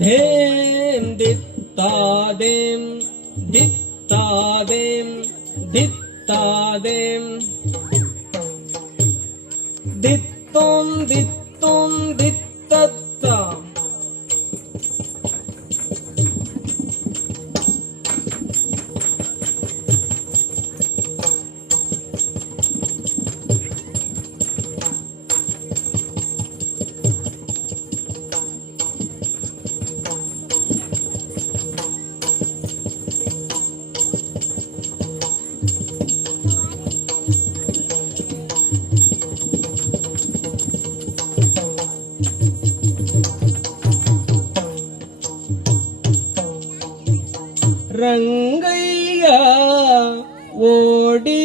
ಧೇಂ ದಿತ್ತಾದೇಂ ದಿತ್ತಾದೇಂ ದಿತ್ತಾದೇಂ ದಿತ್ತೋಂ ದಿತ್ತೋಂ ದಿತ್ತತ್ತ ರಂಗಯ್ಯ ಓಡಿ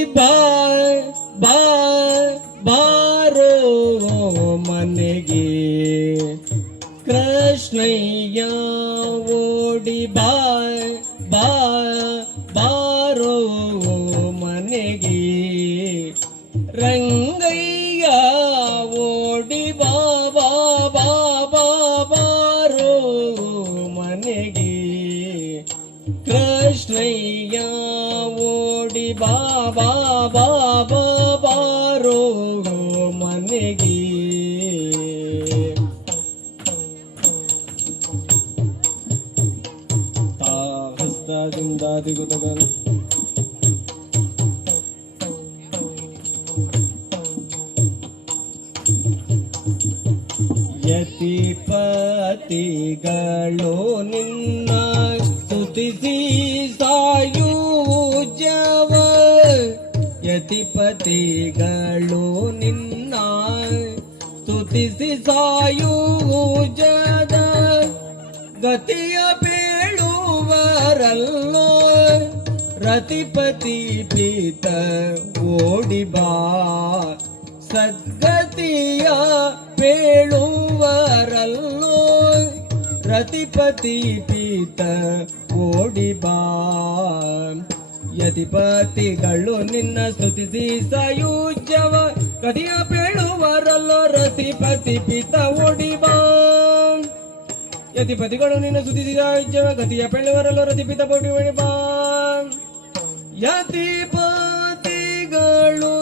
ಬಾರೋ ಮನೆಗೆ ಕೃಷ್ಣಯ್ಯ ಓಡಿ ಬಾರೋ ಮನೆಗೆ ರಂಗಯ್ಯ ಓಡಿ ಬಾರೋ ಮನೆಗೆ ಕೃಷ್ಣಯ್ಯ ಓಡಿ ಬಾರೋ ಮನೆಗೆ ಹಸ್ತದಿಂದ ದಿಗುತಗನು ಯತಿಪತಿಗಳು ನಿನ್ನ ಸ್ತುತಿಸಿ ಸಾಯುಜವ ಯತಿಪತಿಗಳು ನಿನ್ನ ಸ್ತುತಿಸಿ ಸಾಯುಜದ ಗತಿಯ ಬೇಳುವರಲ್ಲೋ ರತಿಪತಿ ಪೀತ ಓಡಿ ಬಾ ಸದ್ಗತಿಯ ಬೇಳುವರಲ್ಲೋ ರತಿಪತಿ ಪೀತ ಓಡಿ ಬಾ ಯತಿಪತಿಗಳು ನಿನ್ನ ಸ್ತುತಿಸಿ ಸಾಯುಜ್ಯವ ಗತಿಯ ಬೇಳುವರಲ್ಲೋ ರತಿಪತಿ ಪೀತ ಓಡಿ ಬಾ ಯತಿಪತಿಗಳು ನಿನ್ನ ಸ್ತುತಿಸಿ ಸಾಯುಜ್ಯವ ಗತಿಯ ಬೇಳುವರಲ್ಲೋ ರತಿಪಿತ ಓಡಿ ಬಾ ಯತಿಪತಿಗಳು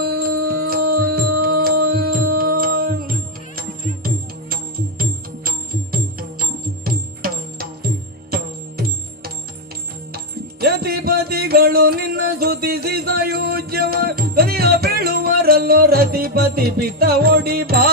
ಯತಿಪತಿಗಳು ನಿನ್ನ ಸ್ತುತಿಸಿ ಸಾಯುಜ್ಯವ ಗತಿಯ ಬೇಳುವರಲ್ಲೋ ರತಿಪತಿ ಪಿತ ಓಡಿ ಬಾ